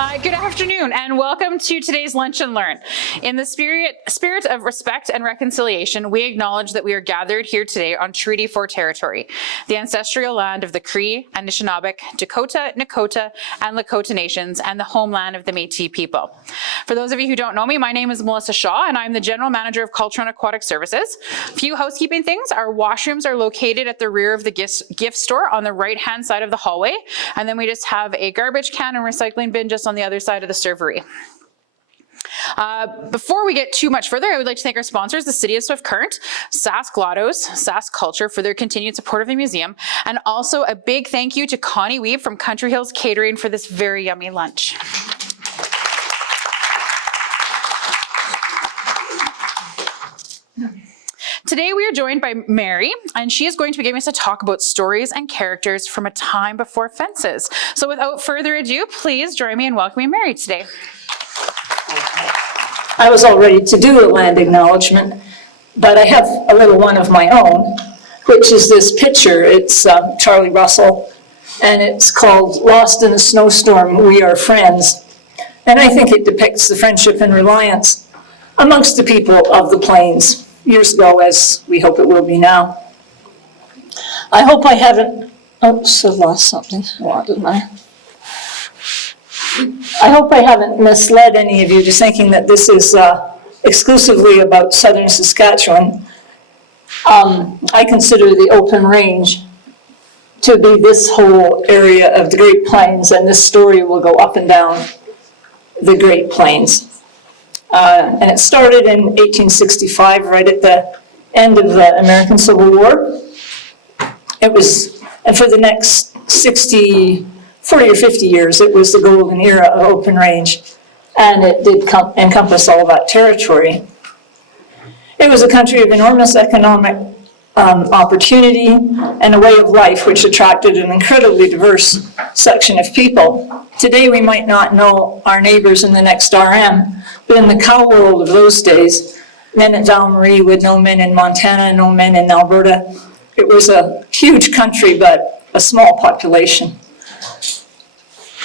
Good afternoon and welcome to today's Lunch and Learn. In the spirit of respect and reconciliation, we acknowledge that we are gathered here today on Treaty 4 territory, the ancestral land of the Cree, Anishinaabe, Dakota, Nakota, and Lakota nations, and the homeland of the Métis people. For those of you who don't know me, my name is Melissa Shaw and I'm the General Manager of Culture and Aquatic Services. A few housekeeping things. Our washrooms are located at the rear of the gift store on the right-hand side of the hallway, and then we just have a garbage can and recycling bin just on the other side of the servery. Before we get too much further, I would like to thank our sponsors, the City of Swift Current, Sask Lottos, Sask Culture for their continued support of the museum, and also a big thank you to Connie Weeb from Country Hills Catering for this very yummy lunch. Today we are joined by Mary, and she is going to be giving us a talk about stories and characters from a time before fences. So without further ado, please join me in welcoming Mary today. I was all ready to do a land acknowledgement, but I have a little one of my own, which is this picture. It's Charlie Russell, and it's called Lost in a Snowstorm, We Are Friends. And I think it depicts the friendship and reliance amongst the people of the plains years ago, as we hope it will be now. I hope I haven't, oops, I've lost something. What didn't I? I hope I haven't misled any of you to thinking that this is exclusively about southern Saskatchewan. I consider the open range to be this whole area of the Great Plains, and this story will go up and down the Great Plains. And it started in 1865, right at the end of the American Civil War. It was, and for the next 40 or 50 years, it was the golden era of open range, and it did encompass all that territory. It was a country of enormous economic opportunity and a way of life which attracted an incredibly diverse section of people. Today we might not know our neighbors in the next RM, but in the cow world of those days, men at Val Marie would know men in Montana, know men in Alberta. It was a huge country, but a small population.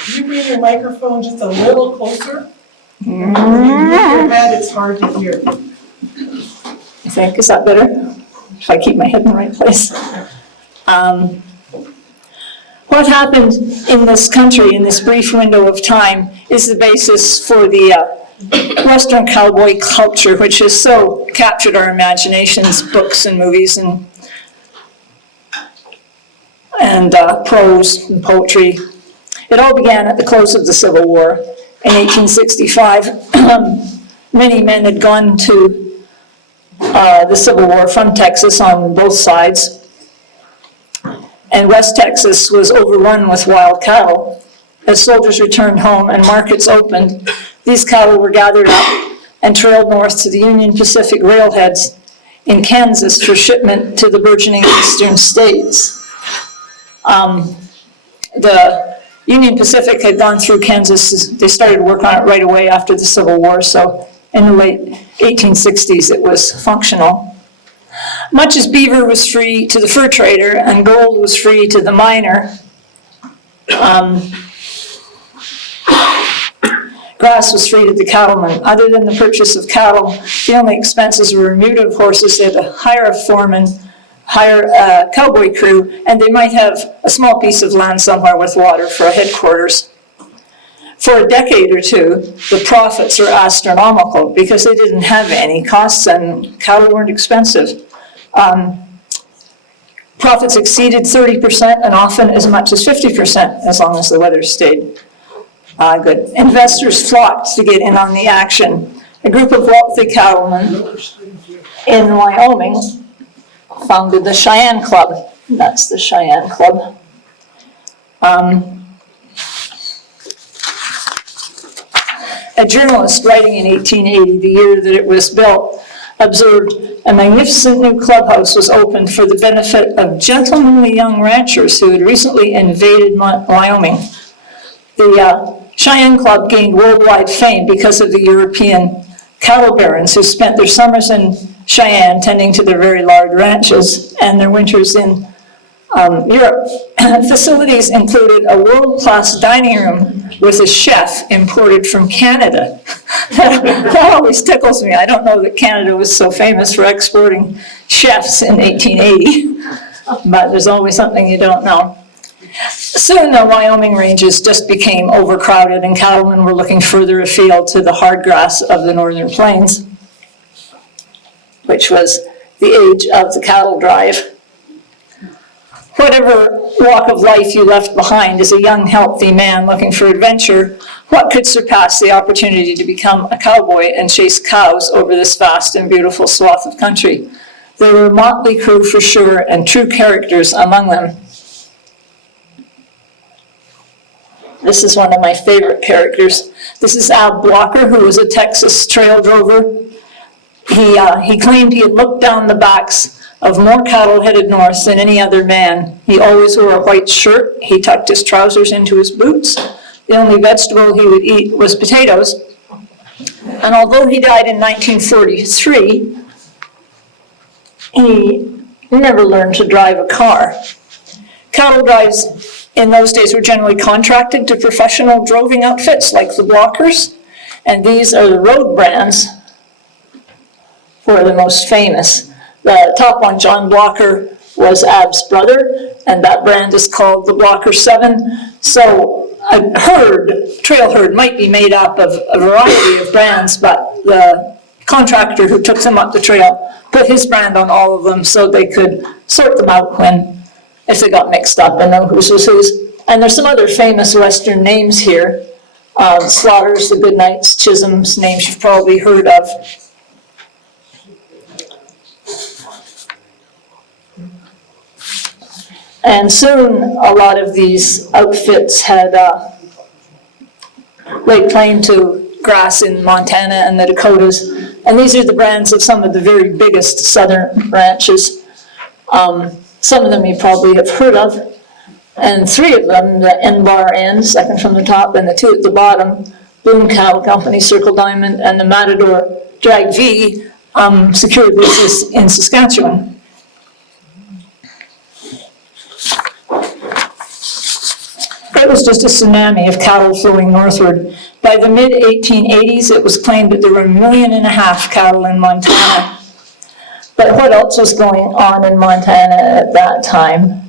Can you bring your microphone just a little closer? When you move your head, it's hard to hear. I think, is that better? If I keep my head in the right place. What happened in this country in this brief window of time is the basis for the Western cowboy culture, which has so captured our imaginations, books and movies and prose and poetry. It all began at the close of the Civil War in 1865. Many men had gone to the Civil War from Texas on both sides, and West Texas was overrun with wild cattle. As soldiers returned home and markets opened, these cattle were gathered up and trailed north to the Union Pacific railheads in Kansas for shipment to the burgeoning eastern states. The Union Pacific had gone through Kansas. They started work on it right away after the Civil War, so in the late 1860s it was functional. Much as beaver was free to the fur trader and gold was free to the miner, grass was free to the cattleman. Other than the purchase of cattle, the only expenses were remuda of horses. They had to hire a foreman, hire a cowboy crew, and they might have a small piece of land somewhere with water for a headquarters. For a decade or two, the profits were astronomical because they didn't have any costs and cattle weren't expensive. Profits exceeded 30% and often as much as 50% as long as the weather stayed good. Investors flocked to get in on the action. A group of wealthy cattlemen in Wyoming founded the Cheyenne Club. That's the Cheyenne Club. A journalist writing in 1880, the year that it was built, observed a magnificent new clubhouse was opened for the benefit of gentlemanly young ranchers who had recently invaded Wyoming. The Cheyenne Club gained worldwide fame because of the European cattle barons who spent their summers in Cheyenne tending to their very large ranches and their winters in Europe. Facilities included a world-class dining room with a chef imported from Canada. That always tickles me. I don't know that Canada was so famous for exporting chefs in 1880, but there's always something you don't know. Soon the Wyoming ranges just became overcrowded and cattlemen were looking further afield to the hard grass of the northern plains, which was the age of the cattle drive. Whatever walk of life you left behind as a young, healthy man looking for adventure, what could surpass the opportunity to become a cowboy and chase cows over this vast and beautiful swath of country? There were motley crew for sure, and true characters among them. This is one of my favorite characters. This is Ab Blocker, who was a Texas trail drover. He claimed he had looked down the backs of more cattle headed north than any other man. He always wore a white shirt. He tucked his trousers into his boots. The only vegetable he would eat was potatoes. And although he died in 1943, he never learned to drive a car. Cattle drives in those days were generally contracted to professional droving outfits like the Blockers, and these are the road brands who are the most famous. The top one, John Blocker, was Ab's brother, and that brand is called the Blocker 7. So a trail herd might be made up of a variety of brands, but the contractor who took them up the trail put his brand on all of them so they could sort them out if they got mixed up and know whose was whose. And there's some other famous Western names here. Slaughters, the Goodnights, Chisholm's, names you've probably heard of. And soon, a lot of these outfits had laid claim to grass in Montana and the Dakotas. And these are the brands of some of the very biggest southern ranches. Some of them you probably have heard of. And three of them, the N-Bar N, second from the top, and the two at the bottom, Boone Cattle Company, Circle Diamond, and the Matador Drag V, secured leases in Saskatchewan. It was just a tsunami of cattle flowing northward. By the mid-1880s, it was claimed that there were 1.5 million cattle in Montana. But what else was going on in Montana at that time?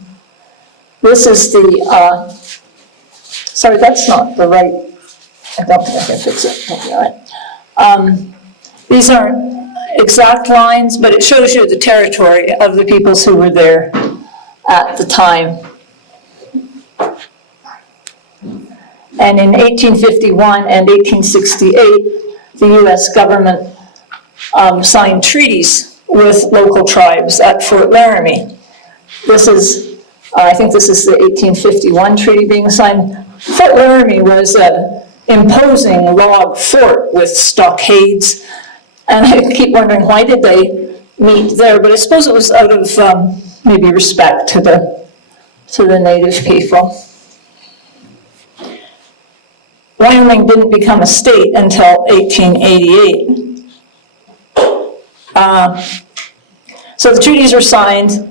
This is the, sorry, that's not the right, I don't think I can fix it. All right. These aren't exact lines, but it shows you the territory of the peoples who were there at the time. And in 1851 and 1868, the U.S. government signed treaties with local tribes at Fort Laramie. This is, I think this is the 1851 treaty being signed. Fort Laramie was an imposing log fort with stockades, and I keep wondering why did they meet there, but I suppose it was out of maybe respect to the native people. Wyoming didn't become a state until 1888. So the treaties were signed,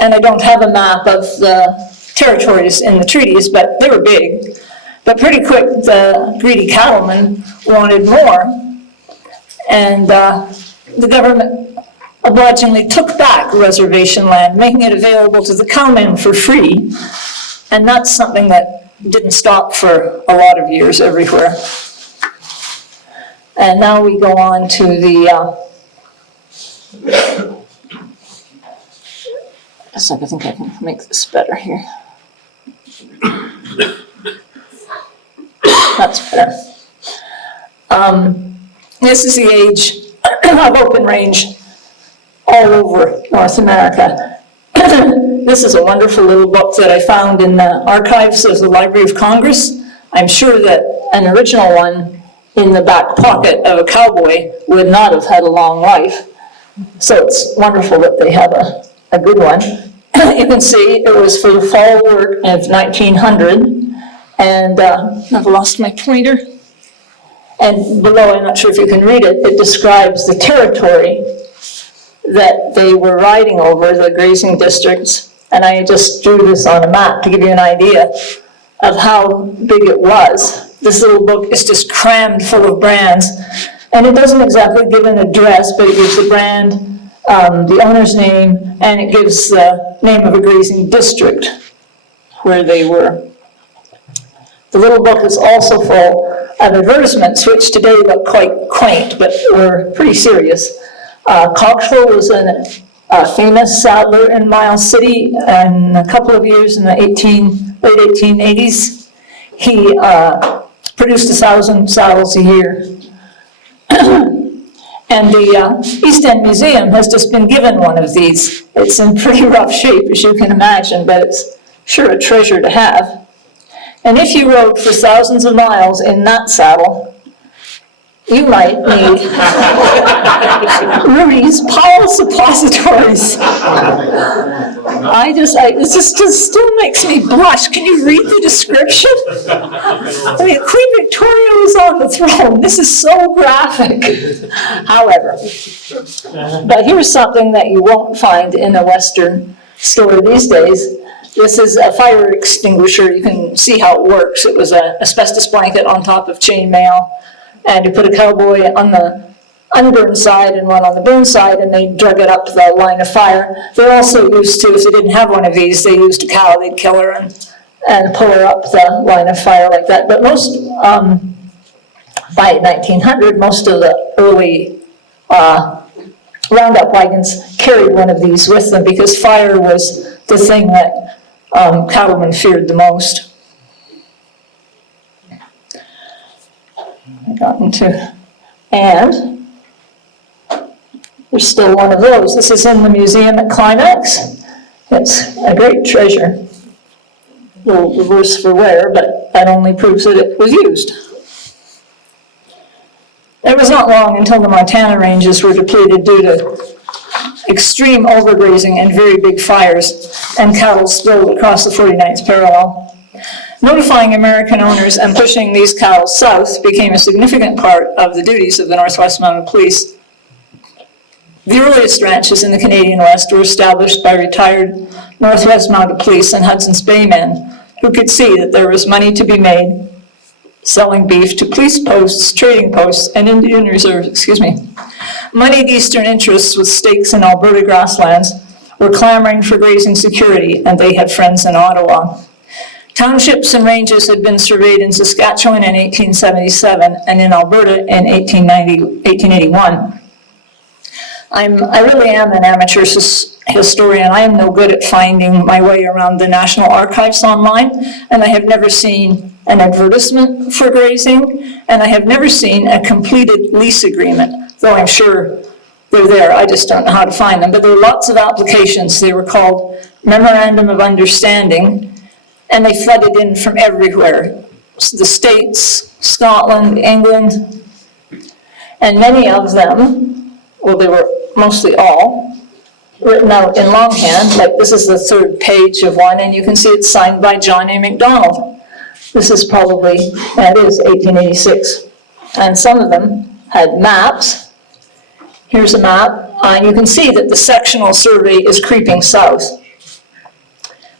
and I don't have a map of the territories in the treaties, but they were big. But pretty quick, the greedy cattlemen wanted more, and the government obligingly took back reservation land, making it available to the cowmen for free, and that's something that didn't stop for a lot of years everywhere. And now we go on to the, I think I can make this better here. That's better. This is the age of open range all over North America. This is a wonderful little book that I found in the archives of the Library of Congress. I'm sure that an original one in the back pocket of a cowboy would not have had a long life. So it's wonderful that they have a good one. You can see it was for the fall work of 1900, and I've lost my pointer. And below, I'm not sure if you can read it, it describes the territory that they were riding over, the grazing districts. And I just drew this on a map to give you an idea of how big it was. This little book is just crammed full of brands. And it doesn't exactly give an address, but it gives the brand, the owner's name, and it gives the name of a grazing district where they were. The little book is also full of advertisements, which today look quite quaint, but were pretty serious. Coxwell was a famous saddler in Miles City, and a couple of years in the late 1880s, he produced 1,000 saddles a year. And the East End Museum has just been given one of these. It's in pretty rough shape, as you can imagine, but it's sure a treasure to have. And if you rode for thousands of miles in that saddle, you might need Rudy's Powell suppositories. It just still makes me blush. Can you read the description? I mean, Queen Victoria was on the throne. This is so graphic. However, but here's something that you won't find in a Western store these days. This is a fire extinguisher. You can see how it works. It was an asbestos blanket on top of chainmail, and you put a cowboy on the unburned side and one on the burned side, and they drug it up to the line of fire. They also used to, if they didn't have one of these, they used a cow. They'd kill her and pull her up the line of fire like that. But most, by 1900, most of the early roundup wagons carried one of these with them because fire was the thing that cattlemen feared the most. I got into, and there's still one of those. This is in the museum at Climax. It's a great treasure. A little worse for wear, but that only proves that it was used. It was not long until the Montana ranges were depleted due to extreme overgrazing and very big fires, and cattle spilled across the 49th parallel. Notifying American owners and pushing these cattle south became a significant part of the duties of the Northwest Mounted Police. The earliest ranches in the Canadian West were established by retired Northwest Mounted Police and Hudson's Bay men who could see that there was money to be made selling beef to police posts, trading posts, and Indian reserves, Moneyed Eastern interests with stakes in Alberta grasslands were clamoring for grazing security, and they had friends in Ottawa. Townships and ranges had been surveyed in Saskatchewan in 1877 and in Alberta in 1881. I really am an amateur historian. I am no good at finding my way around the National Archives online, and I have never seen an advertisement for grazing, and I have never seen a completed lease agreement, though I'm sure they're there. I just don't know how to find them. But there were lots of applications. They were called Memorandum of Understanding, and they flooded in from everywhere. The States, Scotland, England, and many of them, well, they were mostly all, written out in longhand. Like this is the third page of one, and you can see it's signed by John A. MacDonald. This is probably, that is 1886. And some of them had maps. Here's a map, and you can see that the sectional survey is creeping south.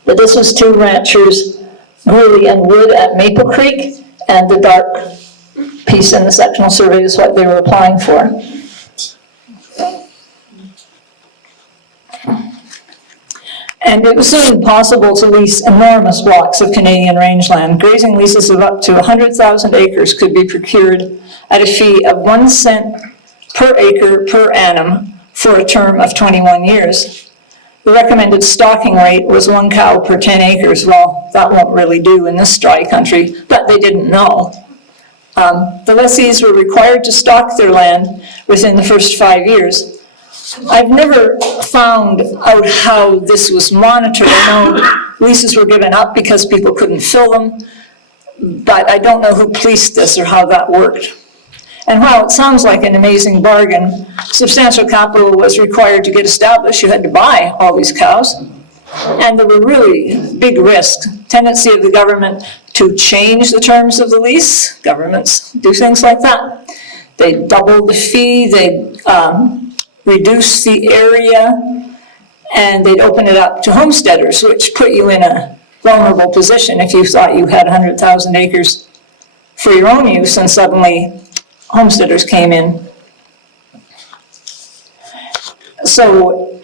But this was two ranchers, Gooley and Wood at Maple Creek, and the dark piece in the sectional survey is what they were applying for. And it was soon possible to lease enormous blocks of Canadian rangeland. Grazing leases of up to 100,000 acres could be procured at a fee of 1 cent per acre per annum for a term of 21 years. The recommended stocking rate was 1 cow per 10 acres. Well, that won't really do in this dry country, but they didn't know. The lessees were required to stock their land within the first 5 years. I've never found out how this was monitored. I know leases were given up because people couldn't fill them, but I don't know who policed this or how that worked. And while it sounds like an amazing bargain, substantial capital was required to get established. You had to buy all these cows. And there were really big risks. Tendency of the government to change the terms of the lease. Governments do things like that. They double the fee, they reduce the area, and they'd open it up to homesteaders, which put you in a vulnerable position if you thought you had 100,000 acres for your own use and suddenly homesteaders came in. So,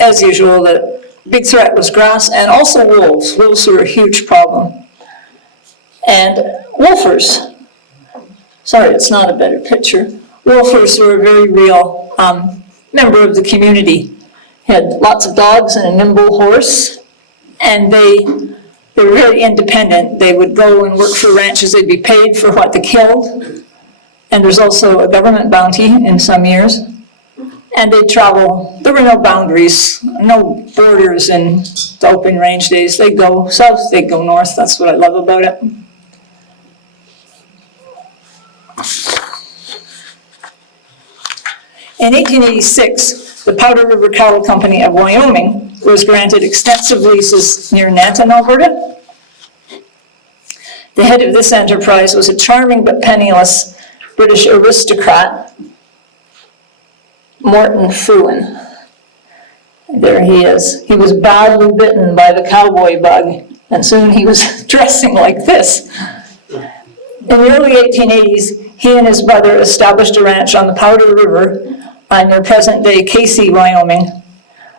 as usual, the big threat was grass and also wolves. Wolves were a huge problem. And wolfers. Sorry, it's not a better picture. Wolfers were a very real member of the community. Had lots of dogs and a nimble horse, and they were very independent. They would go and work for ranches. They'd be paid for what they killed, and there's also a government bounty in some years. And they'd travel. There were no boundaries, no borders in the open range days. They'd go south, they'd go north. That's what I love about it. In 1886, the Powder River Cattle Company of Wyoming was granted extensive leases near Nanton, Alberta. The head of this enterprise was a charming but penniless British aristocrat, Morton Fruin. There he is. He was badly bitten by the cowboy bug, and soon he was dressing like this. In the early 1880s, he and his brother established a ranch on the Powder River near present-day Casey, Wyoming.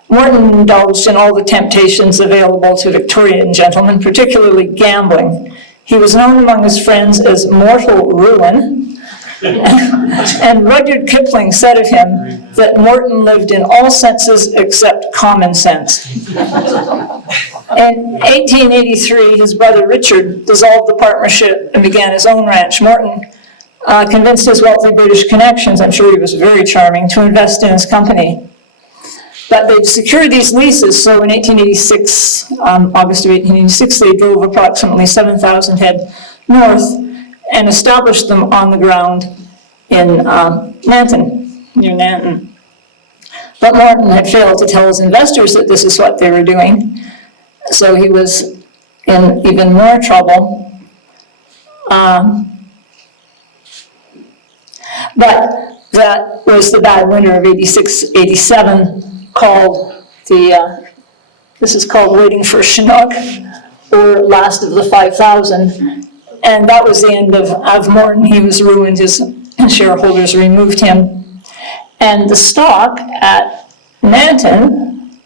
Morton indulged in all the temptations available to Victorian gentlemen, particularly gambling. He was known among his friends as Mortal Ruin, and Rudyard Kipling said of him that Morton lived in all senses except common sense. In 1883, his brother Richard dissolved the partnership and began his own ranch. Morton convinced his wealthy British connections, I'm sure he was very charming, to invest in his company. But they'd secured these leases, so in 1886, August of 1886, they drove approximately 7,000 head north and established them on the ground in Nanton, near Nanton. But Morton had failed to tell his investors that this is what they were doing, so he was in even more trouble. But that was the bad winter of 86, 87, called this is called Waiting for Chinook, or Last of the 5,000. And that was the end of Morton. He was ruined. His shareholders removed him. And the stock at Nanton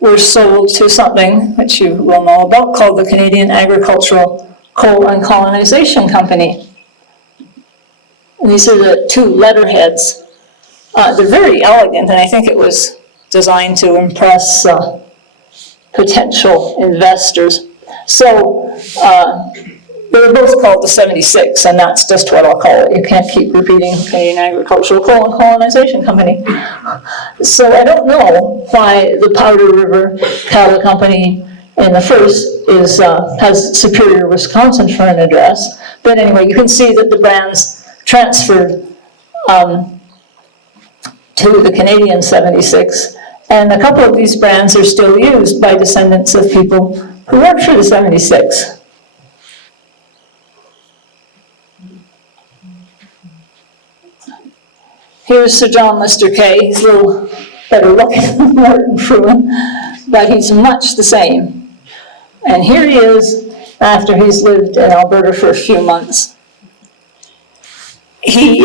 were sold to something which you will know about called the Canadian Agricultural Coal and Colonization Company. And these are the two letterheads. They're very elegant, and I think it was designed to impress potential investors. So they were both called the 76, and that's just what I'll call it. You can't keep repeating Canadian Agricultural Coal and Colonization Company. So I don't know why the Powder River Cattle Company in the first has Superior, Wisconsin for an address. But anyway, you can see that the brands transferred to the Canadian 76, and a couple of these brands are still used by descendants of people who worked for the 76. Here's Sir John Lister Kay. He's a little better looking than Morton Fruin, but he's much the same. And here he is after he's lived in Alberta for a few months. He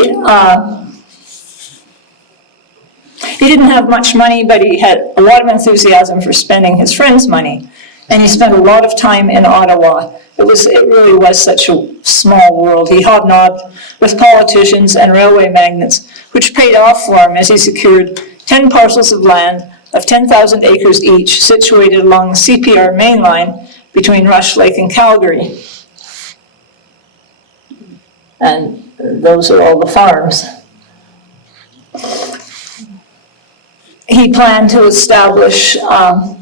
didn't have much money, but he had a lot of enthusiasm for spending his friends' money. And he spent a lot of time in Ottawa. It really was such a small world. He hobnobbed with politicians and railway magnates, which paid off for him as he secured 10 parcels of land of 10,000 acres each, situated along the CPR main line between Rush Lake and Calgary. And those are all the farms. He planned to establish, well,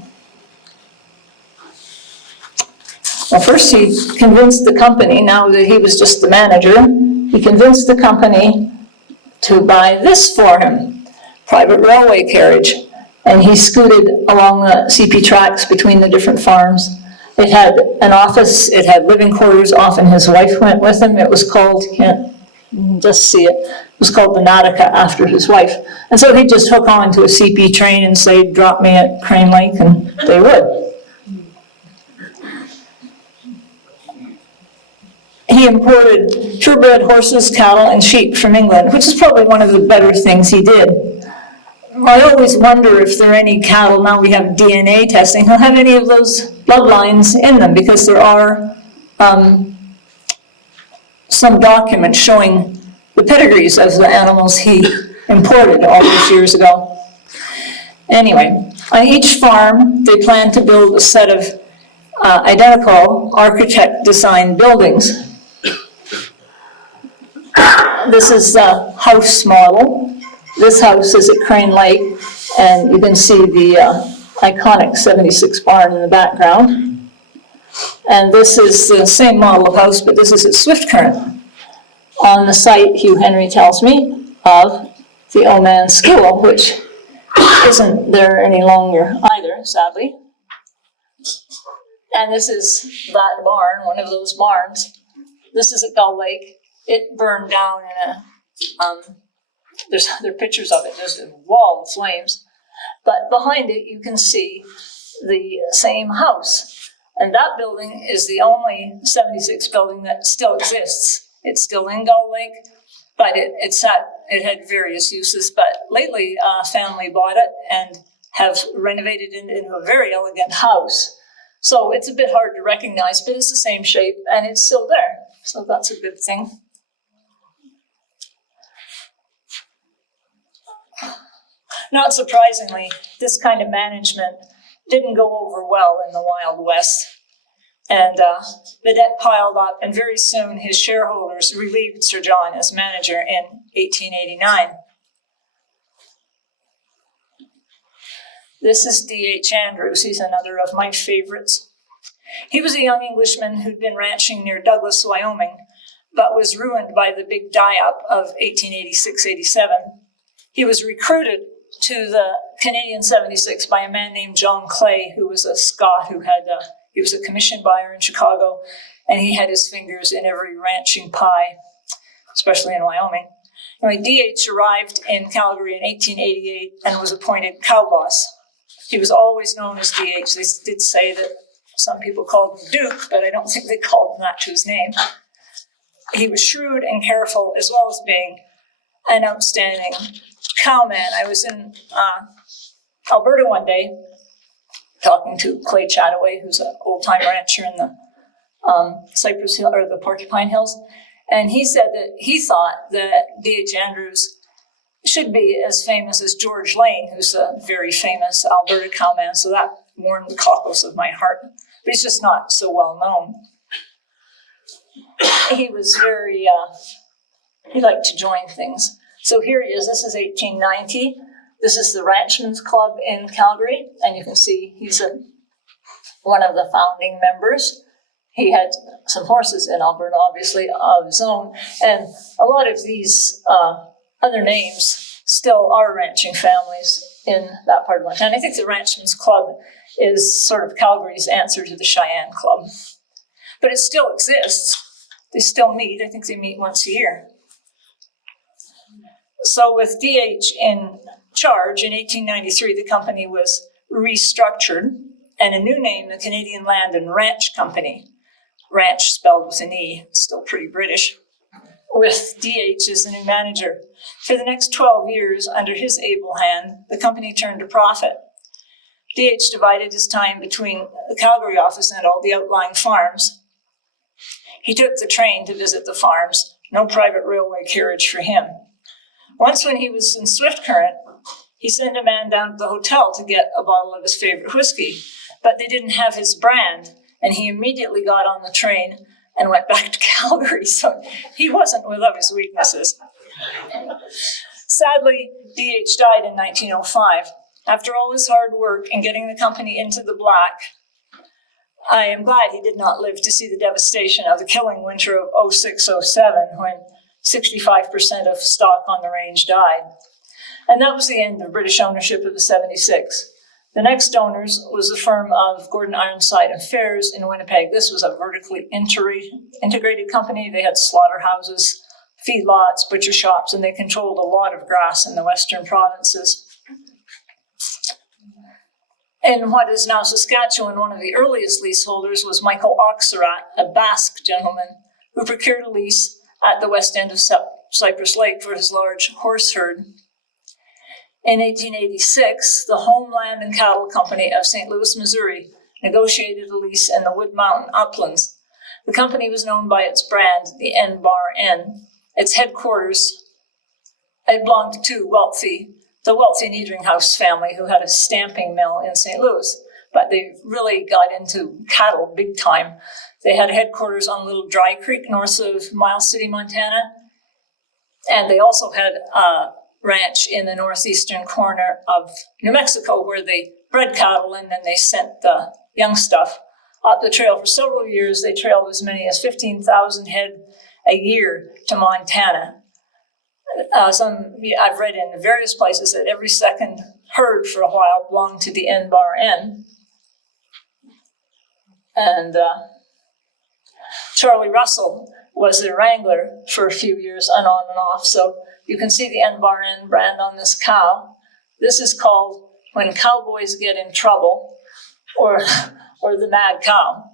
first he convinced the company, now that he was just the manager, he convinced the company to buy this for him, private railway carriage. And he scooted along the CP tracks between the different farms. It had an office, it had living quarters. Often his wife went with him. It was called, you can't just see it, was called the Nautica after his wife. And so he'd just hook on to a CP train and say, drop me at Crane Lake, and they would. He imported purebred horses, cattle, and sheep from England, which is probably one of the better things he did. I always wonder if there are any cattle, now we have DNA testing, who have any of those bloodlines in them, because there are some documents showing the pedigrees of the animals he imported all those years ago. Anyway, on each farm, they planned to build a set of identical architect-designed buildings. This is the house model. This house is at Crane Lake, and you can see the iconic 76 barn in the background. And this is the same model of house, but this is at Swift Current. On the site, Hugh Henry tells me, of the Oman School, which isn't there any longer either, sadly. And this is that barn, one of those barns. This is at Gull Lake. It burned down in there are pictures of it, there's a wall of flames. But behind it, you can see the same house. And that building is the only 76 building that still exists. It's still in Gull Lake, but it had various uses. But lately, a family bought it and have renovated it into a very elegant house. So it's a bit hard to recognize, but it's the same shape and it's still there. So that's a good thing. Not surprisingly, this kind of management didn't go over well in the Wild West. And the debt piled up, and very soon his shareholders relieved Sir John as manager in 1889. This is D.H. Andrews. He's another of my favorites. He was a young Englishman who'd been ranching near Douglas, Wyoming, but was ruined by the big die-up of 1886-87. He was recruited to the Canadian 76 by a man named John Clay, who was a Scot who he was a commission buyer in Chicago, and he had his fingers in every ranching pie, especially in Wyoming. Anyway, D.H. arrived in Calgary in 1888 and was appointed cow boss. He was always known as D.H. They did say that some people called him Duke, but I don't think they called him that to his name. He was shrewd and careful, as well as being an outstanding cowman. I was in Alberta one day talking to Clay Chataway, who's an old-time rancher in the Cypress Hill or the Porcupine Hills, and he said that he thought that D.H. Andrews should be as famous as George Lane, who's a very famous Alberta cowman. So that warmed the cockles of my heart. But he's just not so well known. He was very, he liked to join things. So here he is. This is 1890. This is the Ranchmen's Club in Calgary. And you can see he's one of the founding members. He had some horses in Alberta, obviously, of his own. And a lot of these other names still are ranching families in that part of Montana. I think the Ranchmen's Club is sort of Calgary's answer to the Cheyenne Club. But it still exists. They still meet. I think they meet once a year. So with DH in charge in 1893, the company was restructured, and a new name, the Canadian Land and Ranch Company. Ranch spelled with an E, it's still pretty British, with DH as the new manager. For the next 12 years, under his able hand, the company turned a profit. DH divided his time between the Calgary office and all the outlying farms. He took the train to visit the farms, no private railway carriage for him. Once when he was in Swift Current, he sent a man down to the hotel to get a bottle of his favorite whiskey, but they didn't have his brand, and he immediately got on the train and went back to Calgary, so he wasn't without his weaknesses. Sadly, DH died in 1905. After all his hard work in getting the company into the black, I am glad he did not live to see the devastation of the killing winter of 06-07, when 65% of stock on the range died. And that was the end of British ownership of the 76. The next owners was the firm of Gordon Ironside and Fairs in Winnipeg. This was a vertically integrated company. They had slaughterhouses, feedlots, butcher shops, and they controlled a lot of grass in the western provinces. In what is now Saskatchewan, one of the earliest leaseholders was Michael Oxerat, a Basque gentleman who procured a lease at the west end of Cypress Lake for his large horse herd. In 1886, the Home Land and Cattle Company of St. Louis, Missouri, negotiated a lease in the Wood Mountain uplands. The company was known by its brand, the N-Bar-N. Its headquarters, it belonged to the wealthy Niedringhaus family, who had a stamping mill in St. Louis, but they really got into cattle big time. They had headquarters on Little Dry Creek, north of Miles City, Montana, and they also had a ranch in the northeastern corner of New Mexico where they bred cattle and then they sent the young stuff up the trail. For several years, they trailed as many as 15,000 head a year to Montana. I've read in various places that every second herd for a while belonged to the N-Bar-N. And Charlie Russell was their wrangler for a few years, and on and off. So you can see the N-Bar-N brand on this cow. This is called When Cowboys Get in Trouble, or the Mad Cow.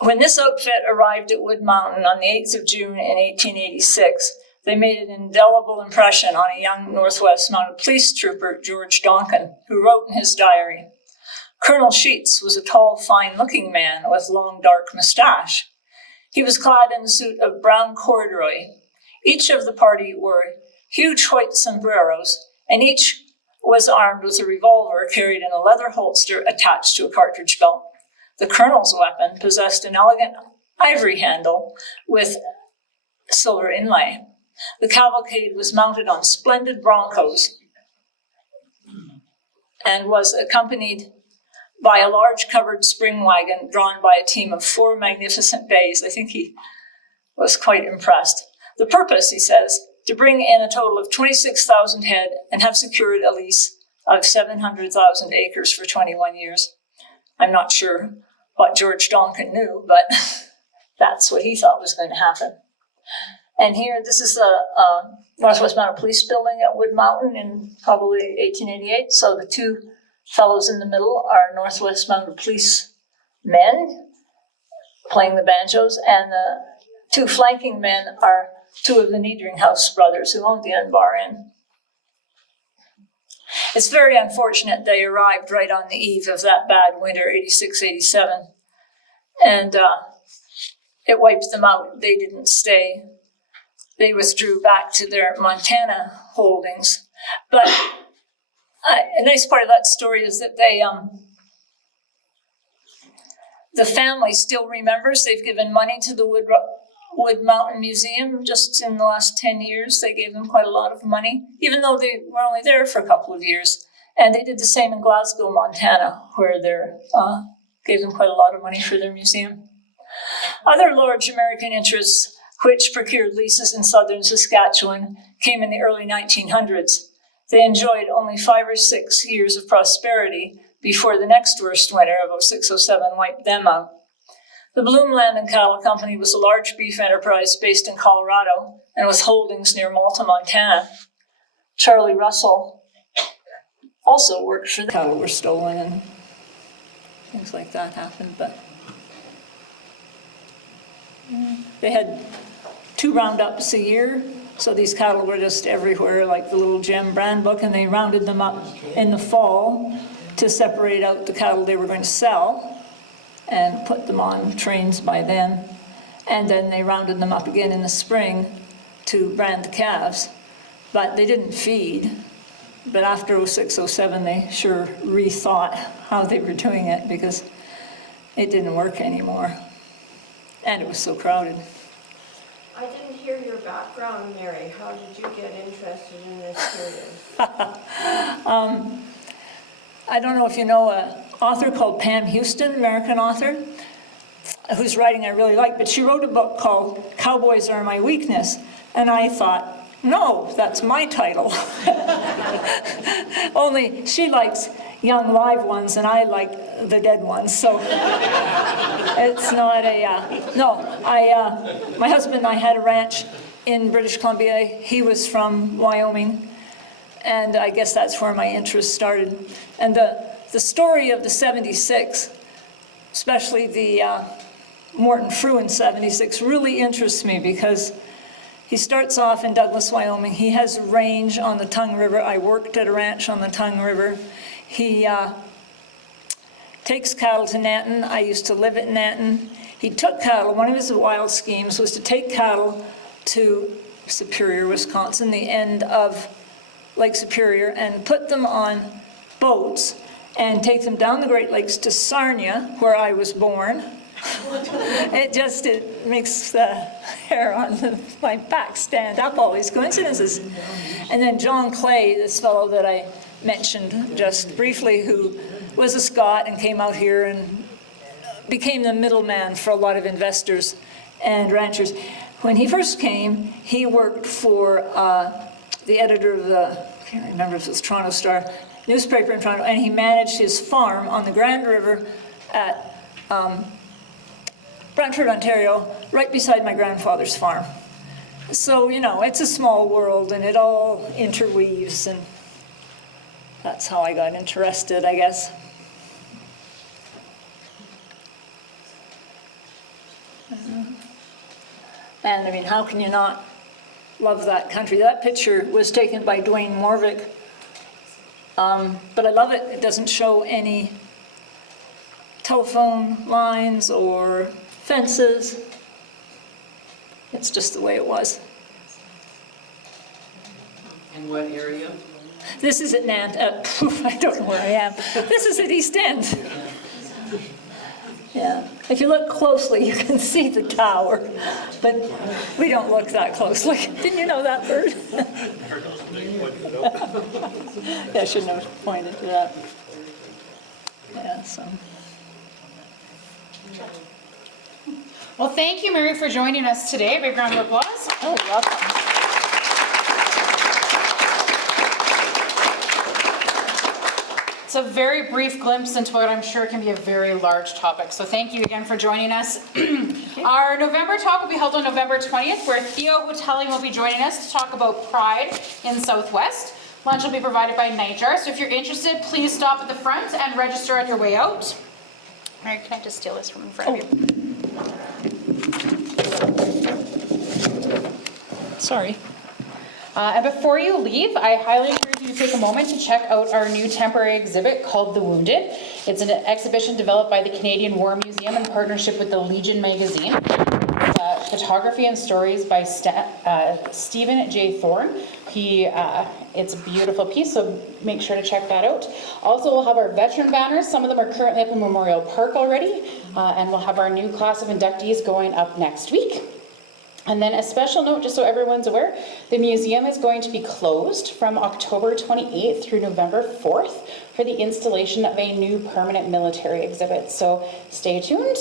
When this outfit arrived at Wood Mountain on the 8th of June in 1886, they made an indelible impression on a young Northwest Mounted Police trooper, George Donkin, who wrote in his diary, "Colonel Sheets was a tall, fine-looking man with long, dark mustache. He was clad in a suit of brown corduroy. Each of the party wore huge white sombreros, and each was armed with a revolver carried in a leather holster attached to a cartridge belt. The colonel's weapon possessed an elegant ivory handle with silver inlay. The cavalcade was mounted on splendid broncos and was accompanied by a large covered spring wagon drawn by a team of 4 magnificent bays." I think he was quite impressed. "The purpose," he says, "to bring in a total of 26,000 head and have secured a lease of 700,000 acres for 21 years. I'm not sure what George Donkin knew, but that's what he thought was going to happen. And here, this is a Northwest Mounted Police building at Wood Mountain in probably 1888. So the two fellows in the middle are Northwest Mounted Police men playing the banjos, and the two flanking men are two of the Niedringhaus brothers who owned the N-Bar-N. It's very unfortunate they arrived right on the eve of that bad winter, 86, 87. And it wiped them out. They didn't stay. They withdrew back to their Montana holdings. But a nice part of that story is that the family still remembers. They've given money to the Wood Mountain Museum just in the last 10 years. They gave them quite a lot of money, even though they were only there for a couple of years. And they did the same in Glasgow, Montana, where they gave them quite a lot of money for their museum. Other large American interests which procured leases in southern Saskatchewan came in the early 1900s. They enjoyed only 5 or 6 years of prosperity before the next worst winter of 06-07 wiped them out. The Bloom Land and Cattle Company was a large beef enterprise based in Colorado and with holdings near Malta, Montana. Charlie Russell also worked for the cattle were stolen and things like that happened, but they had 2 roundups a year, so these cattle were just everywhere, like the little Gem brand book, and they rounded them up in the fall to separate out the cattle they were going to sell and put them on trains by then. And then they rounded them up again in the spring to brand the calves. But they didn't feed. But after 06-07, they sure rethought how they were doing it because it didn't work anymore. And it was so crowded. I didn't hear your background, Mary. How did you get interested in this period? I don't know if you know an author called Pam Houston, American author, whose writing I really like, but she wrote a book called Cowboys Are My Weakness. And I thought, No, that's my title. Only she likes young live ones and I like the dead ones, so it's not my husband and I had a ranch in British Columbia. He was from Wyoming, and I guess that's where my interest started. And the story of the 76, especially the Morton Fruin 76, really interests me because he starts off in Douglas, Wyoming. He has range on the Tongue River. I worked at a ranch on the Tongue River. He takes cattle to Nanton. I used to live at Nanton. He took cattle. One of his wild schemes was to take cattle to Superior, Wisconsin, the end of Lake Superior, and put them on boats and take them down the Great Lakes to Sarnia, where I was born. It makes the hair on my back stand up, all these coincidences. And then John Clay, this fellow that I mentioned just briefly, who was a Scot and came out here and became the middleman for a lot of investors and ranchers. When he first came, he worked for the editor of I can't remember if it was Toronto Star newspaper in Toronto, and he managed his farm on the Grand River at Brantford, Ontario, right beside my grandfather's farm. So, it's a small world and it all interweaves, and that's how I got interested, I guess. And I mean, how can you not love that country? That picture was taken by Dwayne Morvick, but I love it. It doesn't show any telephone lines or fences. It's just the way it was. In what area? This is at I don't know where I am. This is at East End. Yeah, if you look closely, you can see the tower, but we don't look that closely. Didn't you know that, Bert? Yeah, I shouldn't have pointed to that. Yeah, so. Well, thank you, Mary, for joining us today. Big round of applause. Oh, you're welcome. It's a very brief glimpse into what I'm sure can be a very large topic. So thank you again for joining us. Our November talk will be held on November 20th, where Theo Hotelling will be joining us to talk about Pride in Southwest. Lunch will be provided by Nightjar. So if you're interested, please stop at the front and register on your way out. Mary, can I just steal this from in front of you? Sorry. And before you leave, I highly encourage you to take a moment to check out our new temporary exhibit called The Wounded. It's an exhibition developed by the Canadian War Museum in partnership with the Legion magazine. Photography and stories by Stephen J. Thorne. It's a beautiful piece, so make sure to check that out. Also, we'll have our veteran banners. Some of them are currently up in Memorial Park already, and we'll have our new class of inductees going up next week. And then a special note, just so everyone's aware, the museum is going to be closed from October 28th through November 4th for the installation of a new permanent military exhibit. So stay tuned.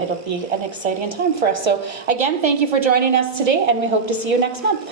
It'll be an exciting time for us. So again, thank you for joining us today, and we hope to see you next month.